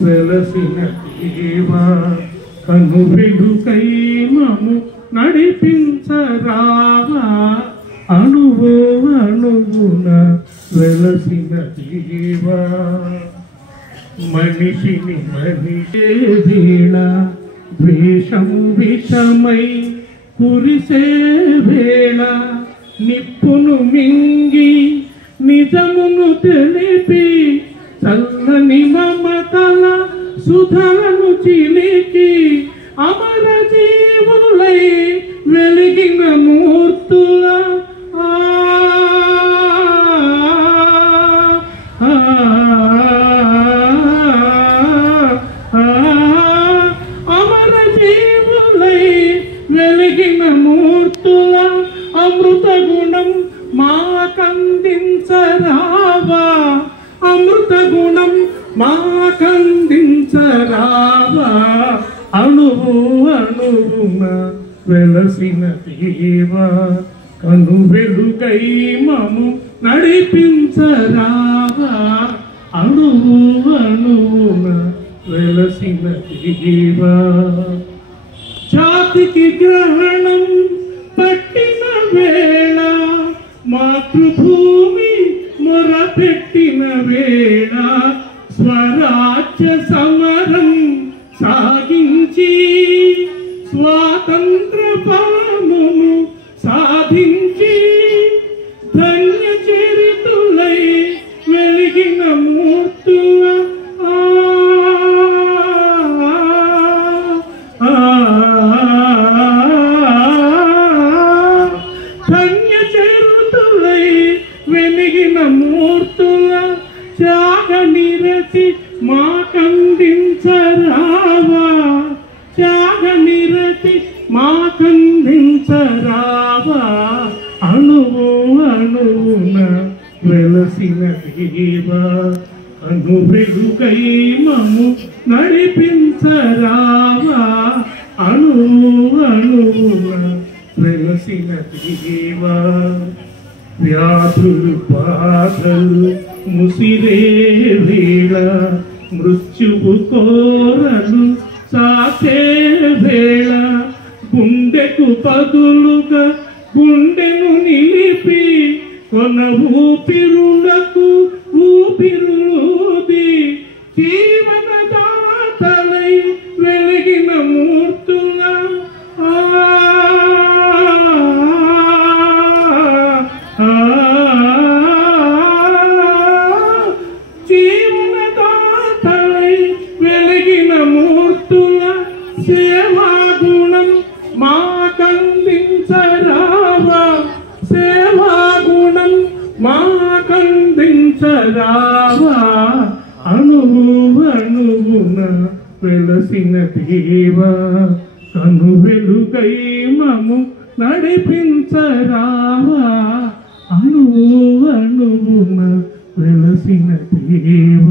వెలసిన దేవా కను వెలుకై మము నడిపించరావా అణువు అణువున వెలసిన దేవా మనిషిని మనిషే వీణ వేషము విషమై కురిసే వేళ నిప్పును మింగి నిజమును తెలిపి చల్లని మమతల సుధలను చిలికి అమర జీవులై వెలిగిన మూర్తుల అమర జీవులై వెలిగిన మూర్తుల అమృత గుణం మాకందించరావా అమృత గుణం మాకందించరావా అణువు అణువున వెలసిన దేవా కను వెలుగై మము నడిపించరావా అణువు అణువున వెలసిన దేవా ఛాతికి గ్రహణం పట్టిన వేళ మాతృభూమి మొరపెట్టిన వేళ స్వరాజ్య సమరం సాగించి స్వాతంత్ర పామును సాధించి ధన్య చరితులై వెలిగిన మూర్తుల ధన్య చరితులై వెలిగిన మూర్తుల త్యాగ నిరతి మాకందించరావా త్యాగ నిరతి మాకందించరావా అణువు అణువున వెలసిన దేవా అను వెలుగై మము నడిపించరావా అణువు అణువున వెలసిన దేవా వ్యాధులు బాధలు ముసిరే వేళ మృత్యువు కోరలు సాకే వేళ గుండెకు పదులుగా గుండెను నిలిపి కొన ఊపిరులకు ఊపిరుది జీవన దాతలై వెలిగిన మూర్తుల జీవనదాతలై వెలిగిన మూర్తుల సేవా గుణం మాకందించరావా సేవా గుణం మాకందించరావా అణువు అణువున వెలసిన దేవా కను వెలుగై మము నడిపించరావా అణువు అణువున వెలసిన దేవా.